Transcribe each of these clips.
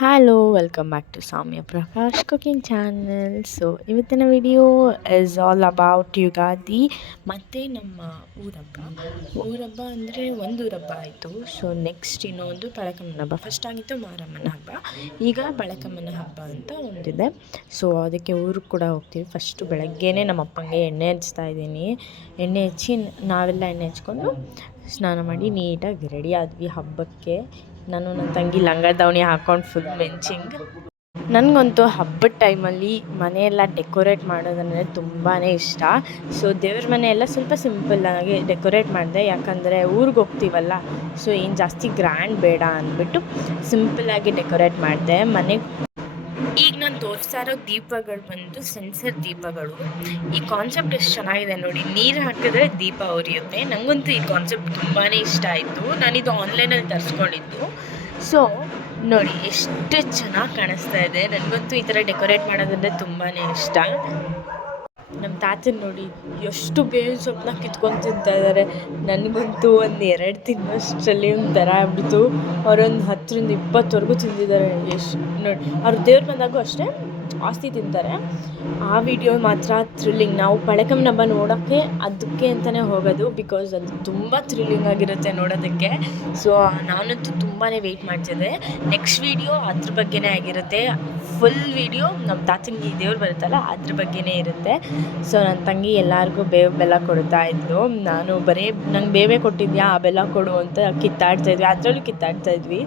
Hello welcome back to Soumya Prakash cooking channel so ಇವತ್ತಿನ video is all about Ugadi ಮತ್ತು ನಮ್ಮ ಊರಬ್ಬ ಊರಬ್ಬ ಅಂದರೆ ಒಂದು ಊರಬ್ಬ ಆಯಿತು. ಸೊ ನೆಕ್ಸ್ಟ್ ಇನ್ನೊಂದು ಬಳಕಮ್ಮನ ಹಬ್ಬ. ಫಸ್ಟ್ ಆಗಿತ್ತು ಮಾರಮ್ಮನ ಹಬ್ಬ. ಈಗ ಬಳಕಮ್ಮನ ಹಬ್ಬ ಅಂತ ಒಂದಿದೆ. ಸೊ ಅದಕ್ಕೆ ಊರು ಕೂಡ ಹೋಗ್ತೀವಿ. ಫಸ್ಟು ಬೆಳಗ್ಗೆನೇ ನಮ್ಮ ಅಪ್ಪಂಗೆ ಎಣ್ಣೆ ಹಚ್ತಾ ಇದ್ದೀನಿ. ಎಣ್ಣೆ ಹಚ್ಚಿ ನಾವೆಲ್ಲ ಎಣ್ಣೆ ಹಚ್ಕೊಂಡು ಸ್ನಾನ ಮಾಡಿ ನೀಟಾಗಿ ರೆಡಿ ಆದ್ವಿ ಹಬ್ಬಕ್ಕೆ. ನಾನು ನನ್ನ ತಂಗಿ ಲಂಗ ದಾವಣಿ ಹಾಕ್ಕೊಂಡು ಫುಲ್ ಮೆಂಚಿಂಗ್. ನನಗಂತೂ ಹಬ್ಬದ ಟೈಮಲ್ಲಿ ಮನೆಯೆಲ್ಲ ಡೆಕೋರೇಟ್ ಮಾಡೋದಂದರೆ ತುಂಬಾ ಇಷ್ಟ. ಸೊ ದೇವ್ರ ಮನೆ ಎಲ್ಲ ಸ್ವಲ್ಪ ಸಿಂಪಲ್ಲಾಗಿ ಡೆಕೋರೇಟ್ ಮಾಡಿದೆ. ಯಾಕಂದರೆ ಊರಿಗೆ ಹೋಗ್ತೀವಲ್ಲ ಸೊ ಏನು ಜಾಸ್ತಿ ಗ್ರ್ಯಾಂಡ್ ಬೇಡ ಅಂದ್ಬಿಟ್ಟು ಸಿಂಪಲ್ಲಾಗಿ ಡೆಕೋರೇಟ್ ಮಾಡಿದೆ. ಮನೆಗೆ ಈಗ ನಾನು ತೋರಿಸ್ತಾ ಇರೋ ದೀಪಗಳು ಬಂದು ಸೆನ್ಸರ್ ದೀಪಗಳು. ಈ ಕಾನ್ಸೆಪ್ಟ್ ಎಷ್ಟು ಚೆನ್ನಾಗಿದೆ ನೋಡಿ, ನೀರು ಹಾಕಿದ್ರೆ ದೀಪ ಉರಿಯುತ್ತೆ. ನನಗಂತೂ ಈ ಕಾನ್ಸೆಪ್ಟ್ ತುಂಬಾ ಇಷ್ಟ ಆಯಿತು. ನಾನಿದು ಆನ್ಲೈನಲ್ಲಿ ತರಿಸ್ಕೊಂಡಿದ್ದು. ಸೊ ನೋಡಿ, ಎಷ್ಟು ಚೆನ್ನಾಗಿ ಕಾಣಿಸ್ತಾ ಇದೆ. ನನಗಂತೂ ಈ ಥರ ಡೆಕೋರೇಟ್ ಮಾಡೋದಂದರೆ ತುಂಬಾ ಇಷ್ಟ. ನಮ್ಮ ತಾತನ ನೋಡಿ ಎಷ್ಟು ಬೇವಿನ ಸೊಪ್ಪನ್ನ ಕಿತ್ಕೊಂಡು ತಿಂತಾ ಇದ್ದಾರೆ ನನಗಂತೂ ಒಂದು ಎರಡು ತಿನ್ನೋಷ್ಟರಲ್ಲಿ ಒಂಥರ ಆಗ್ಬಿಡ್ತು. ಅವರೊಂದು ಹತ್ತರಿಂದ ಇಪ್ಪತ್ತವರೆಗೂ ತಿಂದಿದ್ದಾರೆ. ಎಷ್ಟು ನೋಡಿ, ಅವ್ರ ದೇವ್ರು ಬಂದಾಗೂ ಅಷ್ಟೇ. ಜಾಸ್ತಿ ತಿಂತಾರೆ. ಆ ವಿಡಿಯೋ ಮಾತ್ರ ಥ್ರಿಲ್ಲಿಂಗ್ ನಾವು ಪಳಕಂ ನಮ್ಮ ನೋಡೋಕ್ಕೆ ಅದಕ್ಕೆ ಅಂತಲೇ ಹೋಗೋದು ಬಿಕಾಸ್ ಅದು ತುಂಬ ಥ್ರಿಲ್ಲಿಂಗ್ ಆಗಿರುತ್ತೆ ನೋಡೋದಕ್ಕೆ. ಸೊ ನಾನಂತೂ ತುಂಬಾ ವೆಯ್ಟ್ ಮಾಡ್ತಿದ್ದೆ. ನೆಕ್ಸ್ಟ್ ವೀಡಿಯೋ ಅದ್ರ ಬಗ್ಗೆನೇ ಆಗಿರುತ್ತೆ. ಫುಲ್ ವೀಡಿಯೋ ನಮ್ಮ ತಾತನಿಗೆ ದೇವ್ರು ಬರುತ್ತಲ್ಲ, ಅದ್ರ ಬಗ್ಗೆನೇ ಇರುತ್ತೆ. ಸೊ ನನ್ನ ತಂಗಿ ಎಲ್ಲರಿಗೂ ಬೇವು ಬೆಲ್ಲ ಕೊಡ್ತಾ ಇದ್ಲು. ನಾನು ಬರೀ, ನಂಗೆ ಬೇವೇ ಕೊಟ್ಟಿದ್ಯಾ, ಆ ಬೆಲ್ಲ ಕೊಡು ಅಂತ ಕಿತ್ತಾಡ್ತಾಯಿದ್ವಿ ಅದರಲ್ಲೂ ಕಿತ್ತಾಡ್ತಾ ಇದ್ವಿ.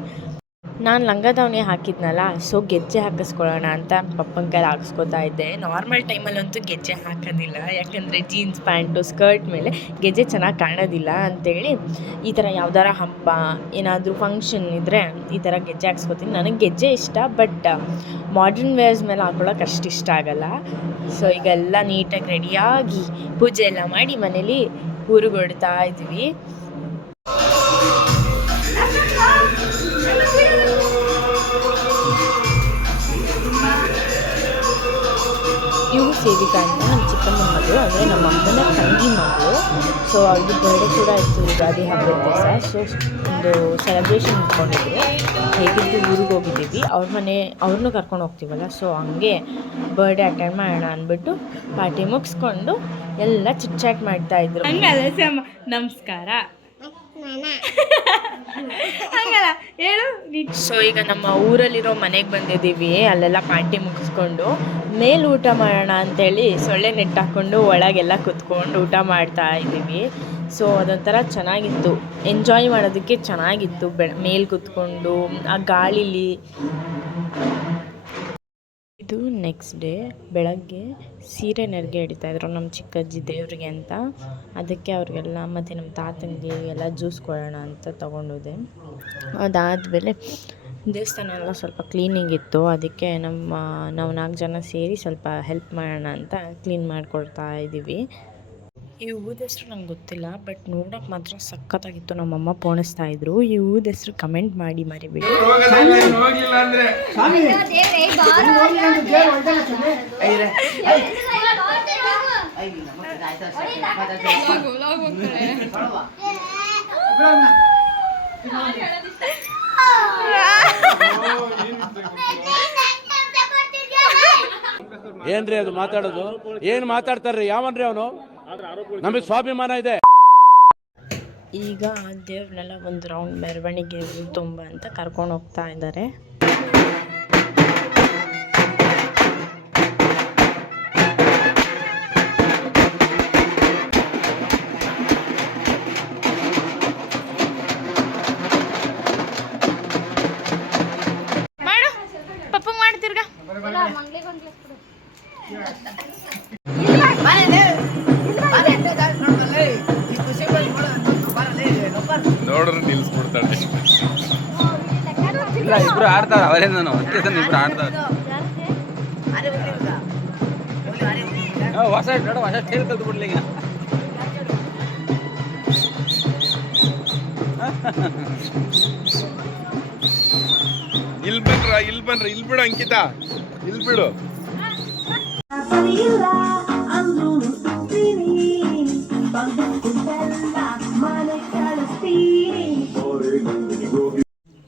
ನಾನು ಲಂಗ ದಾವಣಿ ಹಾಕಿದ್ನಲ್ಲ ಸೊ ಗೆಜ್ಜೆ ಹಾಕಿಸ್ಕೊಳ್ಳೋಣ ಅಂತ ಪಪ್ಪನ ಕೈಲಿ ಹಾಕಿಸ್ಕೊತಾ ಇದ್ದೆ. ನಾರ್ಮಲ್ ಟೈಮಲ್ಲಂತೂ ಗೆಜ್ಜೆ ಹಾಕೋದಿಲ್ಲ, ಯಾಕಂದರೆ ಜೀನ್ಸ್ ಪ್ಯಾಂಟು ಸ್ಕರ್ಟ್ ಮೇಲೆ ಗೆಜ್ಜೆ ಚೆನ್ನಾಗಿ ಕಾಣೋದಿಲ್ಲ ಅಂತೇಳಿ ಈ ಥರ ಯಾವ್ದಾರ ಹಬ್ಬ, ಏನಾದರೂ ಫಂಕ್ಷನ್ ಇದ್ದರೆ ಈ ಥರ ಗೆಜ್ಜೆ ಹಾಕ್ಸ್ಕೊತೀನಿ. ನನಗೆ ಗೆಜ್ಜೆ ಇಷ್ಟ ಬಟ್ ಮಾಡ್ರನ್ ವೇರ್ಸ್ ಮೇಲೆ ಹಾಕೊಳ್ಳೋಕೆ ಅಷ್ಟು ಇಷ್ಟ ಆಗಲ್ಲ. ಸೊ ಈಗೆಲ್ಲ ನೀಟಾಗಿ ರೆಡಿಯಾಗಿ ಪೂಜೆ ಎಲ್ಲ ಮಾಡಿ ಮನೇಲಿ ಊರುಗೊಡ್ತಾ ಇದ್ವಿ. ಇವು ಸೇವಿಕಾ ಅಂತ ನಮ್ಮ ಚಿಕ್ಕಮ್ಮನ ಮಗಳು, ಅಂದರೆ ನಮ್ಮ ಅಮ್ಮನ ತಂಗಿ ಮಗಳು. ಸೊ ಅವ್ರದ್ದು ಬರ್ಡೇ ಕೂಡ ಇತ್ತು ಯುಗಾದಿ ಹಬ್ಬದ ದಿವಸ. ಸೊ ಒಂದು ಸೆಲೆಬ್ರೇಷನ್ ಇಟ್ಕೊಂಡಿದ್ವಿ. ಹೇಗಿದ್ದು ಊರಿಗೆ ಹೋಗಿದ್ದೀವಿ. ಅವ್ರ ಮನೆ, ಅವ್ರನ್ನೂ ಕರ್ಕೊಂಡು ಹೋಗ್ತೀವಲ್ಲ ಸೊ ಹಂಗೆ ಬರ್ಡೇ ಅಟೆಂಡ್ ಮಾಡೋಣ ಅಂದ್ಬಿಟ್ಟು ಪಾರ್ಟಿ ಮುಗಿಸ್ಕೊಂಡು ಎಲ್ಲ ಚಿಟ್ ಚಾಟ್ ಮಾಡ್ತಾಯಿದ್ರು ನಮಸ್ಕಾರ. ಹಂಗಲ್ಲ ಹೇಳು ಸೊ ಈಗ ನಮ್ಮ ಊರಲ್ಲಿರೋ ಮನೆಗೆ ಬಂದಿದ್ದೀವಿ ಅಲ್ಲೆಲ್ಲ ಪಾರ್ಟಿ ಮುಗಿಸ್ಕೊಂಡು ಮೇಲೆ ಊಟ ಮಾಡೋಣ ಅಂತೇಳಿ ಸೊಳ್ಳೆ ನೆಟ್ ಹಾಕ್ಕೊಂಡು ಒಳಗೆಲ್ಲ ಕುತ್ಕೊಂಡು ಊಟ ಮಾಡ್ತಾ ಇದ್ದೀವಿ. ಸೊ ಅದೊಂಥರ ಚೆನ್ನಾಗಿತ್ತು. ಎಂಜಾಯ್ ಮಾಡೋದಕ್ಕೆ ಚೆನ್ನಾಗಿತ್ತು. ಬೆ ಮೇಲೆ ಕುತ್ಕೊಂಡು ಆ ಗಾಳೀಲಿ ಇದು ನೆಕ್ಸ್ಟ್ ಡೇ ಬೆಳಗ್ಗೆ ಸೀರೆ ನೆರಿಗೆ ಹಿಡಿತಾಯಿದ್ರು ನಮ್ಮ ಚಿಕ್ಕಜ್ಜಿ ದೇವರಿಗೆ ಅಂತ. ಅದಕ್ಕೆ ಅವ್ರಿಗೆಲ್ಲ ಮತ್ತು ನಮ್ಮ ತಾತನಿಗೆ ಎಲ್ಲ ಜ್ಯೂಸ್ ಕೊಡೋಣ ಅಂತ ತೊಗೊಂಡೋದೆ ಅದಾದಮೇಲೆ ದೇವಸ್ಥಾನ ಎಲ್ಲ ಸ್ವಲ್ಪ ಕ್ಲೀನಿಂಗ್ ಇತ್ತು. ಅದಕ್ಕೆ ನಮ್ಮ, ನಾವು ನಾಲ್ಕು ಜನ ಸೇರಿ ಸ್ವಲ್ಪ ಹೆಲ್ಪ್ ಮಾಡೋಣ ಅಂತ ಕ್ಲೀನ್ ಮಾಡಿಕೊಡ್ತಾ ಇದ್ದೀವಿ. ಈ ಹೂದ ಹೆಸ್ರು ನಂಗೆ ಗೊತ್ತಿಲ್ಲ ಬಟ್ ನೋಡೋಕೆ ಮಾತ್ರ ಸಖತ್ತಾಗಿತ್ತು. ನಮ್ಮಮ್ಮ ಪೋಣಿಸ್ತಾ ಇದ್ರು. ಈ ಹೂದ ಹೆಸ್ರು ಕಮೆಂಟ್ ಮಾಡಿ ಮರಿಬೇಡಿ. ಏನ್ರಿ ಅದು ಮಾತಾಡೋದು? ಏನ್ ಮಾತಾಡ್ತಾರ್ರಿ? ಯಾವನ್ರಿ ಅವನು? ನಮಗೆ ಸ್ವಾಭಿಮಾನ ಇದೆ. ಈಗ ದೇವ್ರನ್ನೆಲ್ಲ ಒಂದು ರೌಂಡ್ ಮೆರವಣಿಗೆ ತುಂಬ ಅಂತ ಕರ್ಕೊಂಡು ಹೋಗ್ತಾ ಇದ್ದಾರೆ. ಇಲ್ಲ ಇಬ್ರು ಆಡ್ತಾರ ಅವರೇ ನಾನು. ಅಂತಿದ್ದಾನೆ ಇಬ್ರು ಆಡ್ತಾರ. ಹೊಸ ನೋಡ ಹೊಸ ಸ್ಟೈಲ್ ಕಲ್ತು ಬಿಡ್ಲಿ ಈಗ. ಇಲ್ ಬನ್ರ ಇಲ್ ಬನ್ರ ಇಲ್ ಬಿಡು ಅಂಕಿತ. ಇಲ್ ಬಿಡು.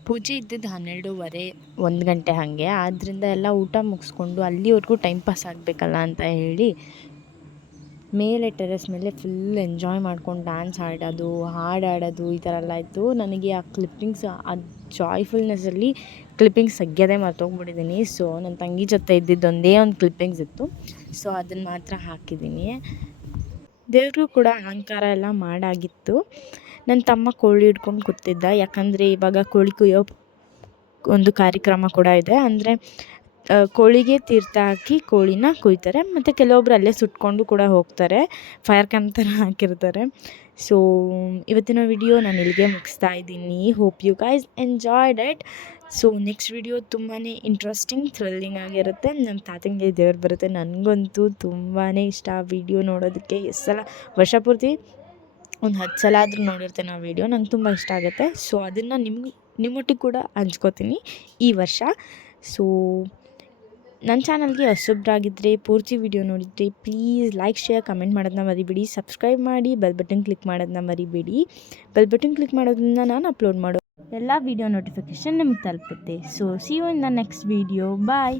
ಪೂಜೆ ಇದ್ದಿದ್ದು ಹನ್ನೆರಡೂವರೆ, ಒಂದು ಗಂಟೆ ಹಾಗೆ. ಆದ್ದರಿಂದ ಎಲ್ಲ ಊಟ ಮುಗಿಸ್ಕೊಂಡು ಅಲ್ಲಿವರೆಗೂ ಟೈಮ್ ಪಾಸ್ ಆಗಬೇಕಲ್ಲ ಅಂತ ಹೇಳಿ, ಮೇಲೆ ಟೆರೆಸ್ ಮೇಲೆ ಫುಲ್ ಎಂಜಾಯ್ ಮಾಡ್ಕೊಂಡು ಡ್ಯಾನ್ಸ್ ಆಡೋದು ಹಾಡು ಆಡೋದು ಈ ಥರ ಎಲ್ಲ ಇತ್ತು. ನನಗೆ ಆ ಕ್ಲಿಪ್ಪಿಂಗ್ಸ್ ಆ ಜಾಯ್ಫುಲ್ನೆಸ್ಸಲ್ಲಿ ಕ್ಲಿಪ್ಪಿಂಗ್ಸ್ ತೆಗ್ಯೋದೇ ಮರ್ತೋಗ್ಬಿಟ್ಟಿದ್ದೀನಿ ಸೊ ನನ್ನ ತಂಗಿ ಜೊತೆ ಇದ್ದಿದ್ದು ಒಂದೇ ಒಂದು ಕ್ಲಿಪ್ಪಿಂಗ್ಸ್ ಇತ್ತು. ಸೊ ಅದನ್ನು ಮಾತ್ರ ಹಾಕಿದ್ದೀನಿ ದೇವ್ರಿಗೂ ಕೂಡ ಅಹಂಕಾರ ಎಲ್ಲ ಮಾಡಾಗಿತ್ತು. ನನ್ನ ತಮ್ಮ ಕೋಳಿ ಹಿಡ್ಕೊಂಡು ಕೂತಿದ್ದ. ಯಾಕಂದರೆ ಇವಾಗ ಕೋಳಿ ಕುಯ್ಯೋ ಒಂದು ಕಾರ್ಯಕ್ರಮ ಕೂಡ ಇದೆ. ಅಂದರೆ ಕೋಳಿಗೆ ತೀರ್ಥ ಹಾಕಿ ಕೋಳಿನ ಕುಯ್ತಾರೆ. ಮತ್ತು ಕೆಲವೊಬ್ರು ಅಲ್ಲೇ ಸುಟ್ಕೊಂಡು ಕೂಡ ಹೋಗ್ತಾರೆ. ಫೈರ್ ಕ್ಯಾಂಪ್ ಥರ ಹಾಕಿರ್ತಾರೆ. ಸೊ ಇವತ್ತಿನ ವಿಡಿಯೋ ನಾನು ಇಲ್ಲಿಗೆ ಮುಗಿಸ್ತಾ ಇದ್ದೀನಿ. Hope you guys enjoyed it so next video ತುಂಬಾ ಇಂಟ್ರೆಸ್ಟಿಂಗ್ ಥ್ರಿಲ್ಲಿಂಗ್ ಆಗಿರುತ್ತೆ. ನಮ್ಮ ತಾತಂಗೆ ದೇವ್ರು ಬರುತ್ತೆ. ನನಗಂತೂ ತುಂಬಾ ಇಷ್ಟ ಆ ವಿಡಿಯೋ ನೋಡೋದಕ್ಕೆ. ಎಷ್ಟು ಸಲ ವರ್ಷ ಪೂರ್ತಿ ಒಂದು ಹತ್ತು ಸಲ ಆದರೂ ನೋಡಿರ್ತೇನೆ ಆ ವಿಡಿಯೋ ನಂಗೆ ತುಂಬ ಇಷ್ಟ ಆಗುತ್ತೆ. ಸೊ ಅದನ್ನು ನಿಮ್ಗೆ ನಿಮ್ಮೊಟ್ಟಿಗೆ ಕೂಡ ಹಂಚ್ಕೋತೀನಿ ಈ ವರ್ಷ. ಸೊ ನನ್ನ ಚಾನಲ್ಗೆ ಹೊಸಬ್ರಾಗಿದ್ದರೆ ಪೂರ್ತಿ ವಿಡಿಯೋ ನೋಡಿದರೆ ಪ್ಲೀಸ್ ಲೈಕ್ ಶೇರ್ ಕಮೆಂಟ್ ಮಾಡೋದನ್ನ ಮರಿಬೇಡಿ. ಸಬ್ಸ್ಕ್ರೈಬ್ ಮಾಡಿ ಬೆಲ್ ಬಟನ್ ಕ್ಲಿಕ್ ಮಾಡೋದನ್ನ ಮರಿಬೇಡಿ. ಬೆಲ್ ಬಟನ್ ಕ್ಲಿಕ್ ಮಾಡೋದನ್ನ ನಾನು ಅಪ್ಲೋಡ್ ಮಾಡೋ ಎಲ್ಲ ವಿಡಿಯೋ ನೋಟಿಫಿಕೇಷನ್ ನಿಮ್ಗೆ ತಲುಪುತ್ತೆ. So see you in the next video bye